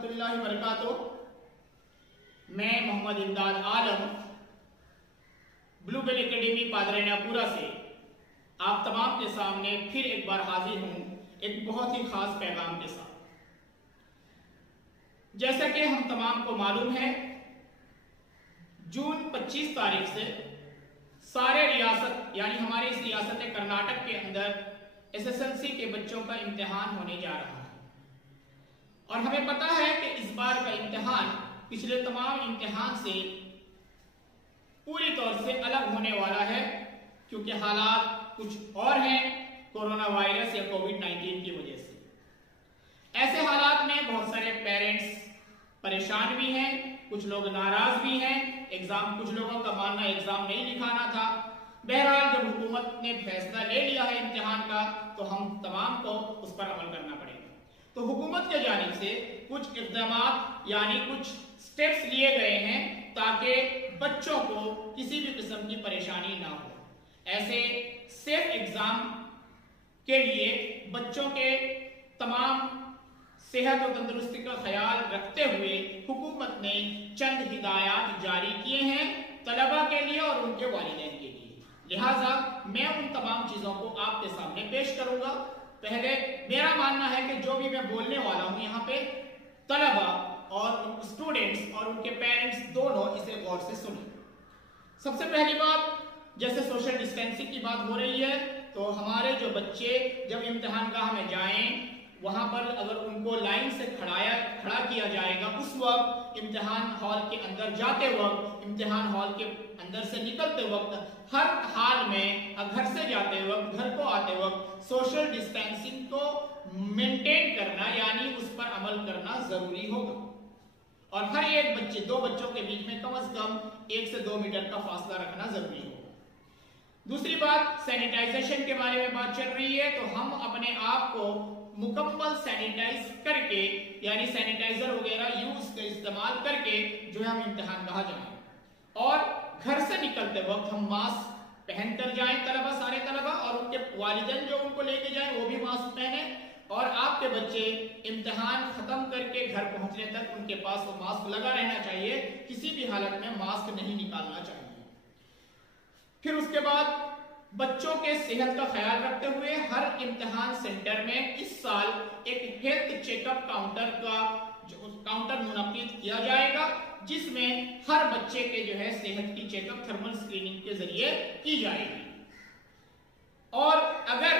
रहमतुल्लाहि व बरकातुहू। मैं मोहम्मद इमदाद आलम ब्लू बेल एकेडमी पादरैनापुरा से आप तमाम के सामने फिर एक बार हाजिर हूँ एक बहुत ही खास पैगाम के साथ। जैसा कि हम तमाम को मालूम है, जून 25 तारीख से सारे रियासत यानी हमारे इस रियासत कर्नाटक के अंदर एसएसएलसी के बच्चों का इम्तिहान होने जा रहा है। और हमें पता है कि इस बार का इम्तिहान पिछले तमाम इम्तिहान से पूरी तौर से अलग होने वाला है, क्योंकि हालात कुछ और हैं कोरोना वायरस या कोविड-19 की वजह से। ऐसे हालात में बहुत सारे पेरेंट्स परेशान भी हैं, कुछ लोग नाराज भी हैं। कुछ लोगों का मानना एग्जाम नहीं लिखाना था। बहरहाल जब हुकूमत ने फैसला ले लिया है इम्तिहान का, तो हम तमाम को उस पर अमल करना पड़ेगा। तो हुकूमत के जानिब से कुछ इक़दामात यानी कुछ स्टेप्स लिए गए हैं ताकि बच्चों को किसी भी किस्म की परेशानी ना हो। ऐसे सेफ एग्जाम के लिए बच्चों के तमाम सेहत और तंदुरुस्ती का ख्याल रखते हुए हुकूमत ने चंद हिदायत जारी किए हैं तलबा के लिए और उनके वालिदैन के लिए। लिहाजा मैं उन तमाम चीजों को आपके सामने पेश करूंगा। पहले मेरा मानना है कि जो भी मैं बोलने वाला हूं यहाँ पे, तलबा और स्टूडेंट्स और उनके पेरेंट्स दोनों इसे गौर से सुनें। सबसे पहली बात, जैसे सोशल डिस्टेंसिंग की बात हो रही है, तो हमारे जो बच्चे जब इम्तिहान गाह में जाएं, वहां पर अगर उनको लाइन से खड़ा किया जाएगा, उस वक्त इम्तिहान हॉल के अंदर जाते वक्त, इम्तिहान हॉल के अंदर से निकलते वक्त, हर हाल में घर से जाते वक्त, घर को आते वक्त सोशल डिस्टेंसिंग को मेंटेन करना यानी उस पर अमल करना जरूरी होगा। और हर एक बच्चे, दो बच्चों के बीच में कम से कम 1 से 2 मीटर का फासला रखना जरूरी होगा। दूसरी बात, सैनिटाइजेशन के बारे में बात चल रही है, तो हम अपने आप को मुकम्मल सैनिटाइज करके यानी सैनिटाइजर वगैरह इस्तेमाल करके जो है हम इम्तिहान गाह जाएं। और घर से निकलते वक्त हम मास्क पहनकर जाएं, सारे तलबा और उनके वालिदैन जो उनको लेके जाएं वो भी मास्क पहने। और आपके बच्चे इम्तिहान खत्म करके घर पहुंचने तक उनके पास वो मास्क लगा रहना चाहिए, किसी भी हालत में मास्क नहीं निकालना चाहिए। फिर उसके बाद बच्चों के सेहत का ख्याल रखते हुए हर इम्तिहान सेंटर में इस साल एक हेल्थ चेकअप काउंटर मुनक्किद किया जाएगा, जिसमें हर बच्चे के जो है सेहत की चेकअप थर्मल स्क्रीनिंग के जरिए की जाएगी। और अगर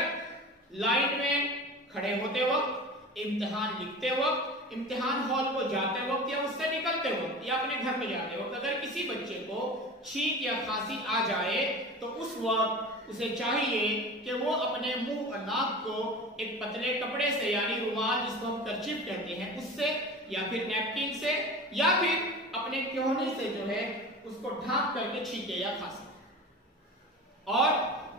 लाइन में खड़े होते वक्त, इम्तिहान लिखते वक्त, इम्तिहान हॉल को जाते वक्त या उससे निकलते वक्त या अपने घर में जाते वक्त अगर किसी बच्चे को छींक या खांसी आ जाए, तो उस वक्त उसे चाहिए कि वो अपने मुंह और नाक को एक पतले कपड़े से यानी रुमाल, जिसको हम कर्चिफ कहते हैं, उससे या फिर नैपकिन से या फिर अपने कोहनी से जो है उसको ढांक करके छींके या खांसे। और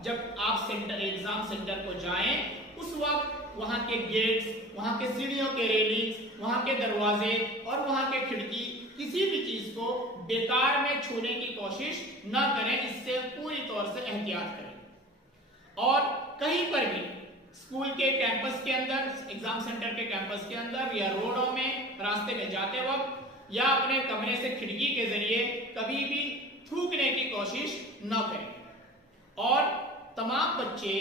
जब आप एग्जाम सेंटर को जाएं, उस वक्त वहां के गेट्स, वहां के सीढ़ियों के रेलिंग्स, वहां के दरवाजे और वहां के खिड़की, किसी भी चीज को बेकार में छूने की कोशिश न करें। इससे पूरी तौर से एहतियात करें। और कहीं पर भी स्कूल के कैंपस के अंदर, एग्जाम सेंटर के कैंपस के अंदर या रोडों में रास्ते में जाते वक्त या अपने कमरे से खिड़की के जरिए कभी भी थूकने की कोशिश न करें। और तमाम बच्चे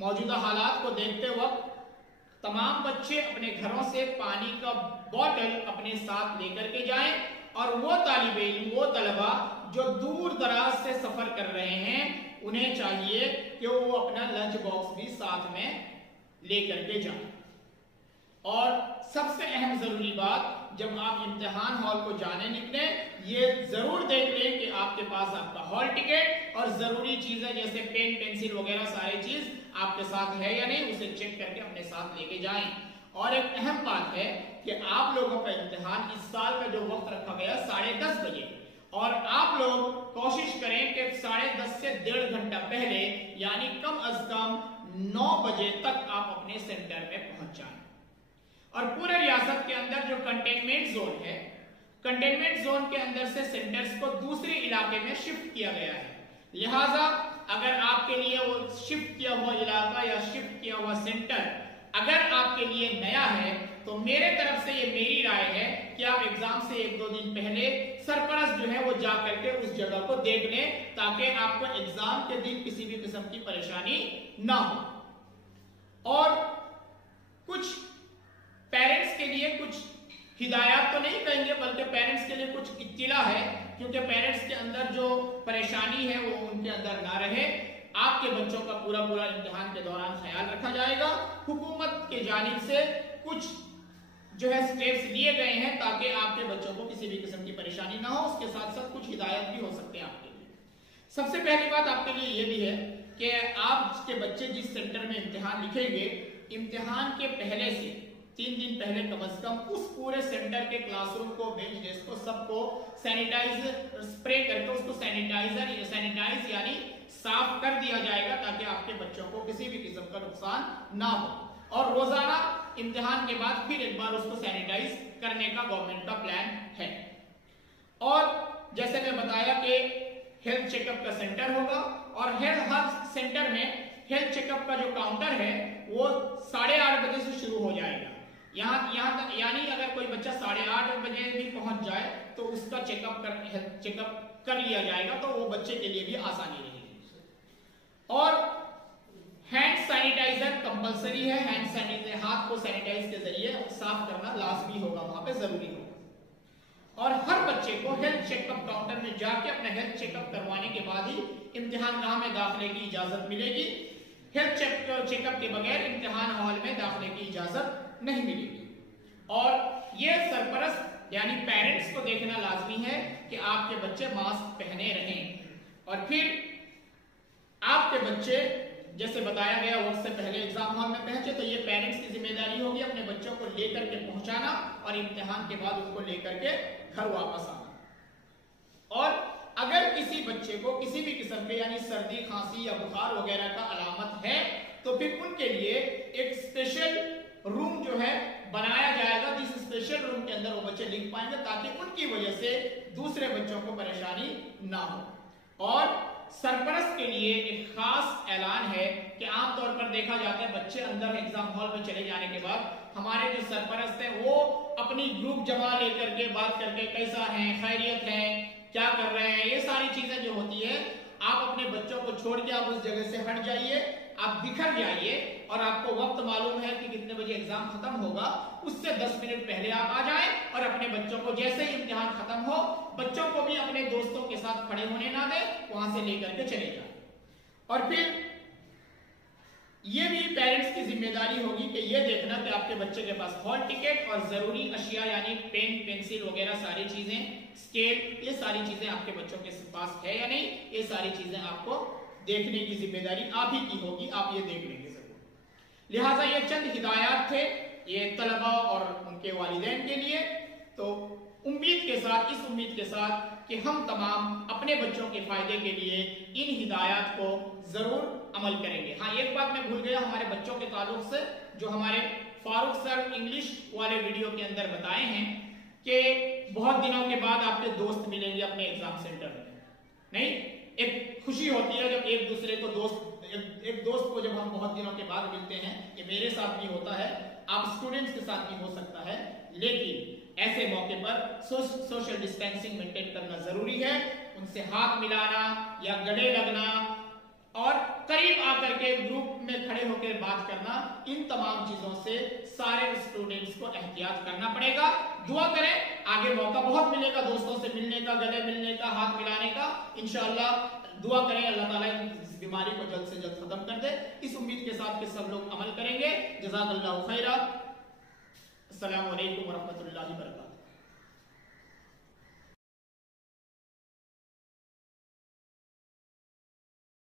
मौजूदा हालात को देखते वक्त तमाम बच्चे अपने घरों से पानी का बोतल अपने साथ लेकर के जाएं। और वो तालिबे इल्म, वो तलबा जो दूर दराज से सफर कर रहे हैं, उन्हें चाहिए कि वो अपना लंच बॉक्स भी साथ में लेकर के जाएं। और सबसे अहम जरूरी बात, जब आप इम्तिहान हॉल को जाने निकले, ये जरूर देख लें कि आपके पास आपका हॉल टिकट और जरूरी चीजें जैसे पेन, पेंसिल वगैरह सारी चीज आपके साथ है या नहीं, उसे चेक करके अपने साथ लेके जाएं। और एक अहम बात है कि आप लोगों का इम्तिहान इस साल का जो वक्त रखा गया 10:30 बजे, और आप लोग कोशिश करें कि 10:30 से 1.5 घंटा पहले यानी कम अज कम 9 बजे तक आप अपने सेंटर में पहुंच जाएं। और पूरे रियासत के अंदर जो कंटेनमेंट जोन है, कंटेनमेंट जोन के अंदर से सेंटर्स को दूसरे इलाके में शिफ्ट किया गया है। लिहाजा अगर आपके लिए वो शिफ्ट किया हुआ इलाका या शिफ्ट किया हुआ सेंटर अगर आपके लिए नया है तो मेरे तरफ से ये मेरी राय है कि आप एग्जाम से 1-2 दिन पहले सरपरस्त जो है वो जा करके उस जगह को देख लें, ताकि आपको एग्जाम के दिन किसी भी किस्म की परेशानी ना हो। और कुछ पेरेंट्स के लिए कुछ हिदायत तो नहीं कहेंगे, बल्कि पेरेंट्स के लिए कुछ इत्तिला है, क्योंकि पेरेंट्स के अंदर जो परेशानी है वो उनके अंदर ना रहे। आपके बच्चों का पूरा इम्तिहान के दौरान ख्याल रखा जाएगा। हुकूमत के जानिब से कुछ जो है स्टेप्स लिए गए हैं ताकि आपके बच्चों को किसी भी किस्म की परेशानी ना हो। उसके साथ साथ कुछ हिदायत भी हो सकते हैं आपके लिए। सबसे पहली बात आपके लिए ये भी है कि आपके बच्चे जिस सेंटर में इम्तिहान लिखेंगे, इम्तिहान के पहले से 3 दिन पहले कम से कम उस पूरे सेंटर के क्लासरूम को, बेंच डेस्क को, सबको सैनिटाइज स्प्रे करके उसको सैनिटाइज यानी साफ कर दिया जाएगा, ताकि आपके बच्चों को किसी भी किस्म का नुकसान ना हो। और रोजाना इम्तिहान के बाद फिर एक बार उसको सैनिटाइज करने का गवर्नमेंट का प्लान है। और जैसे मैं बताया कि हेल्थ चेकअप का सेंटर होगा, और हर सेंटर में हेल्थ चेकअप का जो काउंटर है वो 8:30 बजे से शुरू हो जाएगा। यहाँ यानी अगर कोई बच्चा 8:30 बजे भी पहुंच जाए तो उसका हेल्थ चेकअप कर लिया जाएगा, तो वो बच्चे के लिए भी आसानी रहेगी। और हैंड सैनिटाइजर कंपलसरी है। हैंड सैनिटाइजर, हाथ को सैनिटाइज के जरिए साफ करना लाजमी होगा, वहां पे जरूरी होगा। और हर बच्चे को हेल्थ चेकअप काउंटर में जाके अपना हेल्थ चेकअप करवाने के बाद ही इम्तिहानगाह में दाखिले की इजाजत मिलेगी। हेल्थ चेकअप के बगैर इम्तिहान हॉल में दाखिले की इजाजत नहीं मिलेगी। और ये सरपरस्त यानी पेरेंट्स को देखना लाजमी है कि आपके बच्चे मास्क पहने रहें। और फिर आपके बच्चे जैसे बताया गया वक्त से पहले एग्जाम हॉल में पहुंचे, तो ये पेरेंट्स की जिम्मेदारी होगी अपने बच्चों को लेकर के पहुंचाना और इम्तिहान के बाद उनको लेकर के घर वापस आना। और अगर किसी बच्चे को किसी भी किस्म के यानी सर्दी, खांसी या बुखार वगैरह का अलामत है, तो फिर उनके लिए एक स्पेशल रूम जो है बनाया जाएगा, जिस स्पेशल रूम के अंदर वो बच्चे लिख पाएंगे, ताकि उनकी वजह से दूसरे बच्चों को परेशानी ना हो। और सरपरस्त के लिए एक खास ऐलान है कि आमतौर पर देखा जाता है बच्चे अंदर एग्जाम हॉल में चले जाने के बाद हमारे जो सरपरस्त है वो अपनी ग्रुप जमा लेकर के बात करके कैसा है, खैरियत है, क्या कर रहे हैं, ये सारी चीजें जो होती है, आप अपने बच्चों को छोड़ के आप उस जगह से हट जाइए, आप बिखर जाइए। और आपको वक्त मालूम है कि कितने बजे एग्जाम खत्म होगा, उससे 10 मिनट पहले आप आ जाएं और अपने बच्चों को जैसे ही इम्तिहान खत्म हो, बच्चों को भी अपने दोस्तों के साथ खड़े होने ना दे, वहां से लेकर के चले जाएं। और फिर ये भी पेरेंट्स की जिम्मेदारी होगी कि ये देखना कि आपके बच्चे के पास हॉल टिकट और जरूरी अशिया यानी पेन, पेंसिल वगैरह सारी चीजें, स्केल, ये सारी चीजें आपके बच्चों के पास है या नहीं, ये सारी चीजें आपको देखने की जिम्मेदारी आप ही की होगी, आप ये देख लेंगे जरूर। लिहाजा ये चंद हिदायत थे ये तलबा और उनके वालिदैन के लिए। तो उम्मीद के साथ, इस उम्मीद के साथ कि हम तमाम अपने बच्चों के फायदे के लिए इन हिदायत को जरूर अमल करेंगे। हाँ, एक बात मैं भूल गया हमारे बच्चों के ताल्लुक से, जो हमारे फारूक सर इंग्लिश वाले वीडियो के अंदर बताए हैं कि बहुत दिनों के बाद आपके दोस्त मिलेंगे अपने एग्जाम सेंटर में। नहीं, एक खुशी होती है जब एक दूसरे को एक दोस्त को जब हम बहुत दिनों के बाद मिलते हैं। ये मेरे साथ भी होता है, आप स्टूडेंट्स के साथ भी हो सकता है, लेकिन ऐसे मौके पर सोशल डिस्टेंसिंग मेंटेन करना जरूरी है। उनसे हाथ मिलाना या गले लगना और करीब आकर के ग्रुप में खड़े होकर बात करना, इन तमाम चीजों से सारे स्टूडेंट्स को एहतियात करना पड़ेगा। दुआ करें, आगे मौका बहुत मिलेगा दोस्तों से मिलने का, गले मिलने का, हाथ मिलाने का। इंशाअल्लाह दुआ करें अल्लाह ताला इस बीमारी को जल्द से जल्द खत्म कर दे। इस उम्मीद के साथ कि सब लोग अमल करेंगे। जज़ाकल्लाहु खैरा। अस्सलामु अलैकुम व रहमतुल्लाहि व बरकातहू।